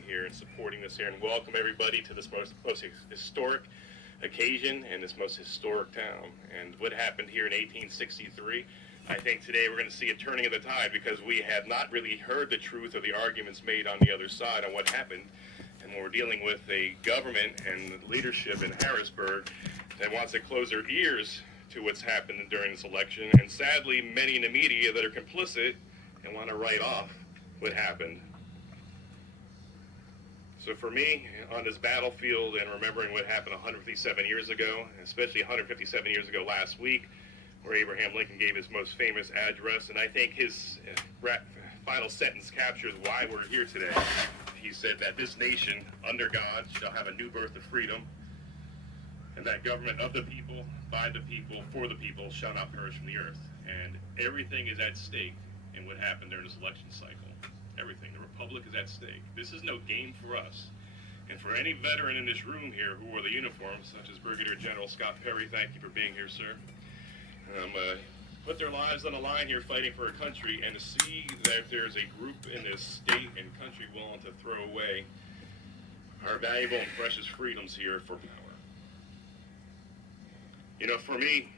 here and supporting this here, and welcome everybody to this most historic occasion and this most historic town. And what happened here in 1863, I think today we're going to see a turning of the tide, because we have not really heard the truth of the arguments made on the other side on what happened. And we're dealing with a government and leadership in Harrisburg that wants to close their ears to what's happened during this election, and sadly many in the media that are complicit and want to write off what happened. So for me, on this battlefield and remembering what happened 157 years ago, especially 157 years ago last week, where Abraham Lincoln gave his most famous address, and I think his final sentence captures why we're here today. He said that this nation, under God, shall have a new birth of freedom, and that government of the people, by the people, for the people, shall not perish from the earth. And everything is at stake in what happened during this election cycle. Everything. The Republic is at stake. This is no game for us. And for any veteran in this room here who wore the uniforms, such as Brigadier General Scott Perry, thank you for being here, sir. Put their lives on the line here fighting for a country, and to see that there's a group in this state and country willing to throw away our valuable and precious freedoms here for power. You know, for me,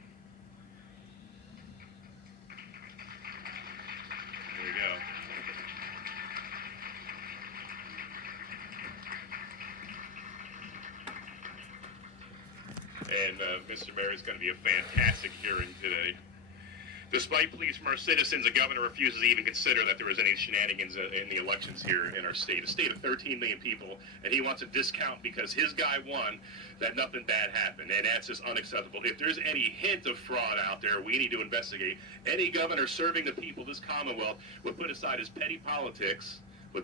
there you go. And Mr. Mayor, it's going to be a fantastic hearing today. Despite pleas from our citizens, the governor refuses to even consider that there was any shenanigans in the elections here in our state. A state of 13 million people, and he wants a discount because his guy won, that nothing bad happened, and that's just unacceptable. If there's any hint of fraud out there, we need to investigate. Any governor serving the people, this Commonwealth, would put aside his petty politics, and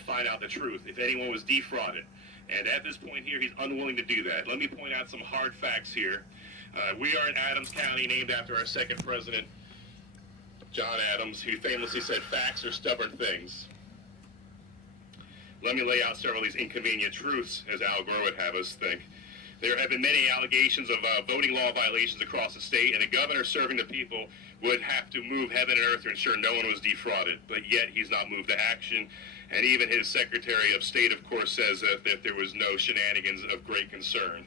find out the truth, if anyone was defrauded. And at this point here, he's unwilling to do that. Let me point out some hard facts here. We are in Adams County, named after our second president, John Adams, who famously said, "Facts are stubborn things." Let me lay out several of these inconvenient truths, as Al Gore would have us think. There have been many allegations of voting law violations across the state, and a governor serving the people would have to move heaven and earth to ensure no one was defrauded, but yet he's not moved to action. And even his Secretary of State, of course, says that there was no shenanigans of great concern.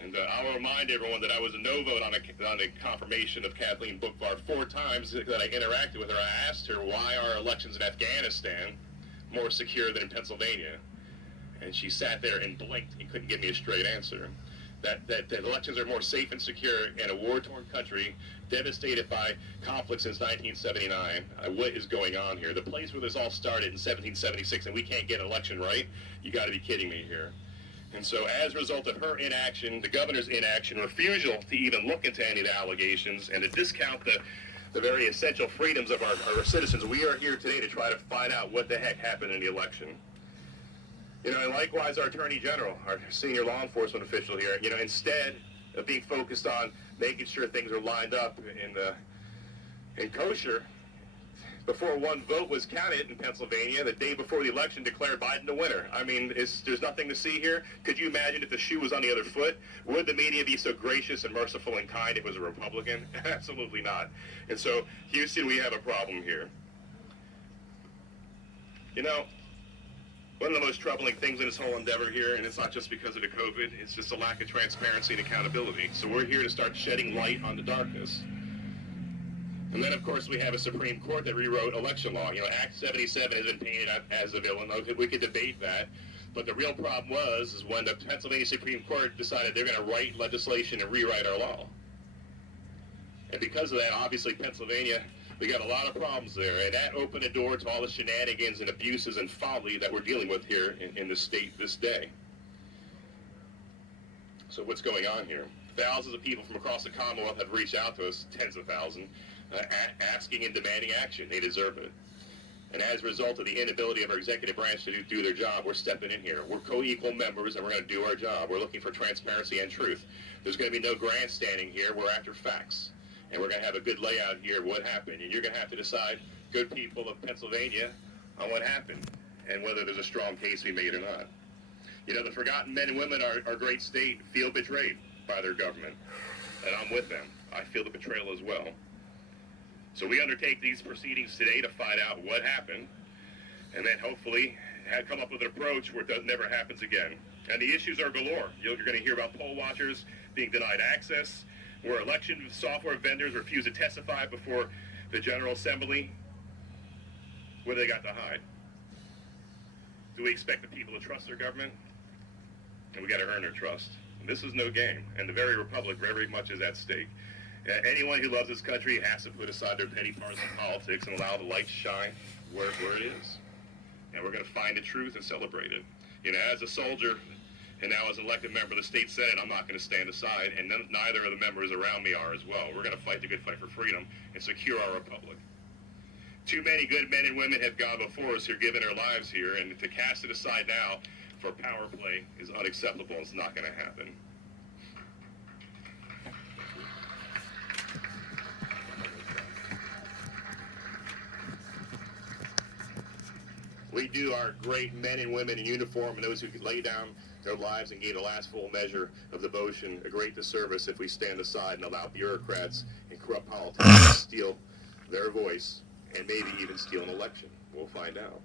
And I'll remind everyone that I was a no vote on the confirmation of Kathleen Bookvar 4 times that I interacted with her. I asked her, why are elections in Afghanistan more secure than in Pennsylvania? And she sat there and blinked and couldn't give me a straight answer. That elections are more safe and secure in a war-torn country devastated by conflict since 1979. What is going on here? The place where this all started in 1776, and we can't get an election right? You got to be kidding me here. And so as a result of her inaction, the governor's inaction, refusal to even look into any of the allegations, and to discount the very essential freedoms of our citizens, we are here today to try to find out what the heck happened in the election. You know, and likewise our Attorney General, our senior law enforcement official here, you know, instead of being focused on making sure things are lined up in kosher, before one vote was counted in Pennsylvania, the day before the election declared Biden the winner. I mean, there's nothing to see here. Could you imagine if the shoe was on the other foot? Would the media be so gracious and merciful and kind if it was a Republican? Absolutely not. And so, Houston, we have a problem here. You know, one of the most troubling things in this whole endeavor here, and it's not just because of the COVID, it's just a lack of transparency and accountability. So we're here to start shedding light on the darkness. And then, of course, we have a Supreme Court that rewrote election law. You know, Act 77 has been painted as a villain. We could debate that. But the real problem is when the Pennsylvania Supreme Court decided they're going to write legislation and rewrite our law. And because of that, obviously, Pennsylvania, we got a lot of problems there. And that opened the door to all the shenanigans and abuses and folly that we're dealing with here in the state this day. So what's going on here? Thousands of people from across the Commonwealth have reached out to us, tens of thousands, asking and demanding action. They deserve it. And as a result of the inability of our executive branch to do their job, we're stepping in here. We're co-equal members, and we're going to do our job. We're looking for transparency and truth. There's going to be no grandstanding here. We're after facts. And we're going to have a good layout here of what happened. And you're going to have to decide, good people of Pennsylvania, on what happened and whether there's a strong case to be made or not. You know, the forgotten men and women of our great state feel betrayed by their government. And I'm with them. I feel the betrayal as well. So we undertake these proceedings today to find out what happened and then hopefully come up with an approach where it never happens again. And the issues are galore. You're going to hear about poll watchers being denied access, where election software vendors refuse to testify before the General Assembly. What do they got to hide? Do we expect the people to trust their government? And we got to earn their trust. And this is no game, and the very republic very much is at stake. Anyone who loves this country has to put aside their petty partisan politics and allow the light to shine where it is. And we're going to find the truth and celebrate it. You know, as a soldier, and now as an elected member of the state senate, I'm not going to stand aside, and neither of the members around me are as well. We're going to fight the good fight for freedom and secure our republic. Too many good men and women have gone before us who are giving their lives here, and to cast it aside now for power play is unacceptable. It's not going to happen. We do our great men and women in uniform and those who can lay down their lives and gain a last full measure of devotion a great disservice if we stand aside and allow bureaucrats and corrupt politicians to steal their voice and maybe even steal an election. We'll find out.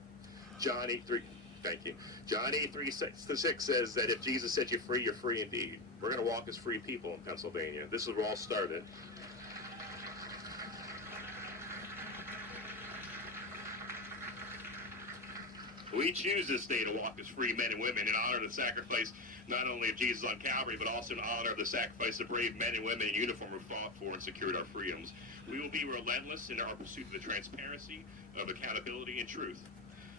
John 8:3, thank you. John 8:3-6 says that if Jesus set you free, you're free indeed. We're going to walk as free people in Pennsylvania. This is where it all started. We choose this day to walk as free men and women in honor of the sacrifice not only of Jesus on Calvary, but also in honor of the sacrifice of brave men and women in uniform who fought for and secured our freedoms. We will be relentless in our pursuit of the transparency, of accountability, and truth.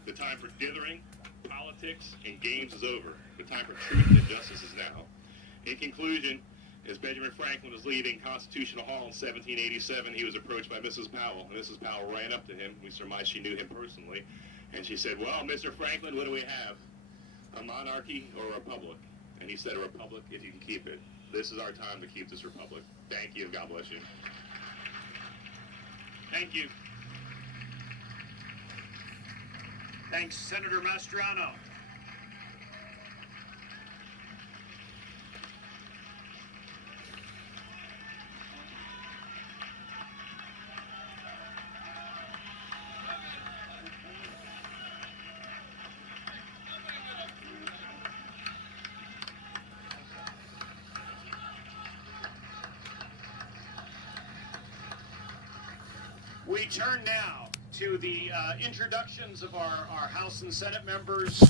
The time for dithering, politics, and games is over. The time for truth and justice is now. In conclusion, as Benjamin Franklin was leaving Constitutional Hall in 1787, he was approached by Mrs. Powell. And Mrs. Powell ran up to him. We surmise she knew him personally. And she said, well, Mr. Franklin, what do we have? A monarchy or a republic? And he said, a republic if you can keep it. This is our time to keep this republic. Thank you, and God bless you. Thank you. Thanks, Senator Mastriano. We turn now to the introductions of our House and Senate members.